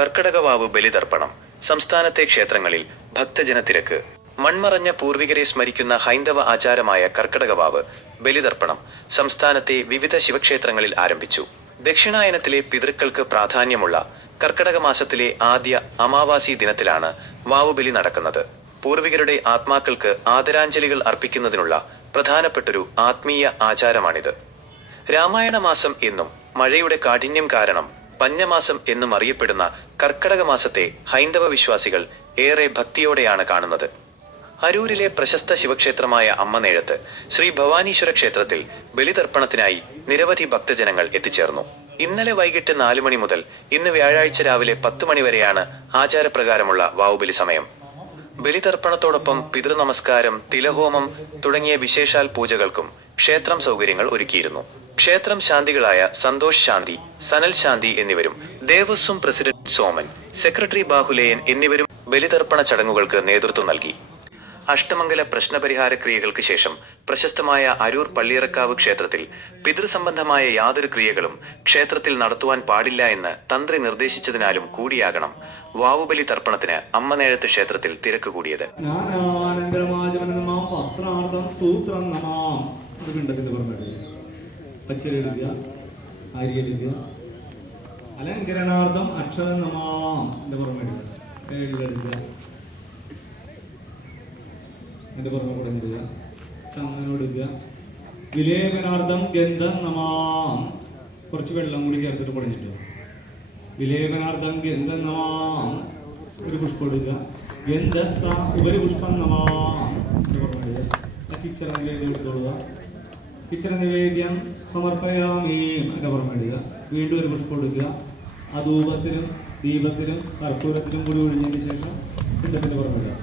കർക്കടകവാവ് ബലിതർപ്പണം. സംസ്ഥാനത്തെ ക്ഷേത്രങ്ങളിൽ ഭക്തജനത്തിരക്ക്. മൺമറഞ്ഞ പൂർവികരെ സ്മരിക്കുന്ന ഹൈന്ദവ ആചാരമായ കർക്കടകവാവ് ബലിതർപ്പണം സംസ്ഥാനത്തെ വിവിധ ശിവക്ഷേത്രങ്ങളിൽ ആരംഭിച്ചു. ദക്ഷിണായനത്തിലെ പിതൃക്കൾക്ക് പ്രാധാന്യമുള്ള കർക്കടക മാസത്തിലെ ആദ്യ അമാവാസി ദിനത്തിലാണ് വാവുബലി നടക്കുന്നത്. പൂർവികരുടെ ആത്മാക്കൾക്ക് ആദരാഞ്ജലികൾ അർപ്പിക്കുന്നതിനുള്ള പ്രധാനപ്പെട്ടൊരു ആത്മീയ ആചാരമാണിത്. രാമായണ മാസം എന്നും മഴയുടെ കാഠിന്യം കാരണം പഞ്ഞമാസം എന്നും അറിയപ്പെടുന്ന കർക്കടക മാസത്തെ ഹൈന്ദവ വിശ്വാസികൾ ഏറെ ഭക്തിയോടെയാണ് കാണുന്നത്. അരൂരിലെ പ്രശസ്ത ശിവക്ഷേത്രമായ അമ്മനേഴത്ത് ശ്രീ ഭവാനീശ്വര ക്ഷേത്രത്തിൽ ബലിതർപ്പണത്തിനായി നിരവധി ഭക്തജനങ്ങൾ എത്തിച്ചേർന്നു. ഇന്നലെ വൈകിട്ട് 4 മണി മുതൽ ഇന്ന് വ്യാഴാഴ്ച രാവിലെ 10 മണി വരെയാണ് ആചാരപ്രകാരമുള്ള വാവുബലി സമയം. ബലിതർപ്പണത്തോടൊപ്പം പിതൃനമസ്കാരം, തിലഹോമം തുടങ്ങിയ വിശേഷാൽ പൂജകൾക്കും ക്ഷേത്രം സൗകര്യങ്ങൾ ഒരുക്കിയിരുന്നു. ക്ഷേത്രം ശാന്തികളായ സന്തോഷ് ശാന്തി, സനൽ ശാന്തി എന്നിവരും ദേവസ്വം പ്രസിഡന്റ് സോമൻ, സെക്രട്ടറി ബാഹുലേയൻ എന്നിവരും ബലിതർപ്പണ ചടങ്ങുകൾക്ക് നേതൃത്വം നൽകി. അഷ്ടമംഗല പ്രശ്നപരിഹാര ക്രിയകൾക്ക് ശേഷം പ്രശസ്തമായ അരൂർ പള്ളിയറക്കാവ് ക്ഷേത്രത്തിൽ പിതൃസംബന്ധമായ യാതൊരു ക്രിയകളും ക്ഷേത്രത്തിൽ നടത്തുവാൻ പാടില്ല എന്ന് തന്ത്രി നിർദ്ദേശിച്ചതിനാലും കൂടിയാകണം വാവുബലി തർപ്പണത്തിന് അമ്മനേഴത്ത് ക്ഷേത്രത്തിൽ തിരക്ക് കൂടിയത്. അലങ്കരണാർത്ഥം അക്ഷരനമാം എൻ്റെ പുറമെ കുടഞ്ഞിടുക, ചന്ദനമിടുക. വിലേപനാർത്ഥം ഗന്ധം നമാം, കുറച്ച് വെള്ളം കൂടി ചേർത്തിട്ട് കുടഞ്ഞിട്ടുക. വിലേപനാർത്ഥം ഗന്ധം നമാം, ഒരു പുഷ്പം എടുക്കുക. ഗന്ധസ്ഥ ഉപരി പുഷ്പം നമാം, എൻ്റെ പുറമെ ഇടുക. കിച്ചറ നിവേദ്യം എടുത്തോളുക. കിച്ചറ നിവേദ്യം സമർപ്പയാമീ, എൻ്റെ പുറമെ ഇടുക. വീണ്ടും ഒരു പുഷ്പം എടുക്കുക. ആ ധൂപത്തിനും ദീപത്തിനും കർപ്പൂരത്തിനും കൂടി ഒഴിഞ്ഞതിന് ശേഷം പിണ്ടത്തിൻ്റെ പുറമെ ഇടുക.